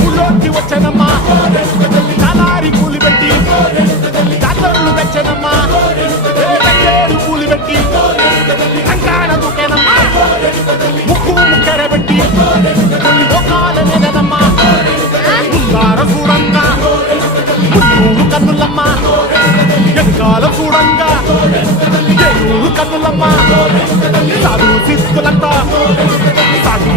ఊళ్ళోకి వచ్చానమ్మా చాలారి కూలి పెట్టి జాతరలు తెచ్చానమ్మా కూలి పెట్టి కంటాన దూకేనమ్మా ముక్కు ముక్కెర పెట్టి లోకాల నేనమ్మా ముందార చూడంగా మున్నూరు కన్నులమ్మ ఎంకాల చూడంగా ఏనూరు కన్నులమ్మ సాధు శిస్తులంతా సాధు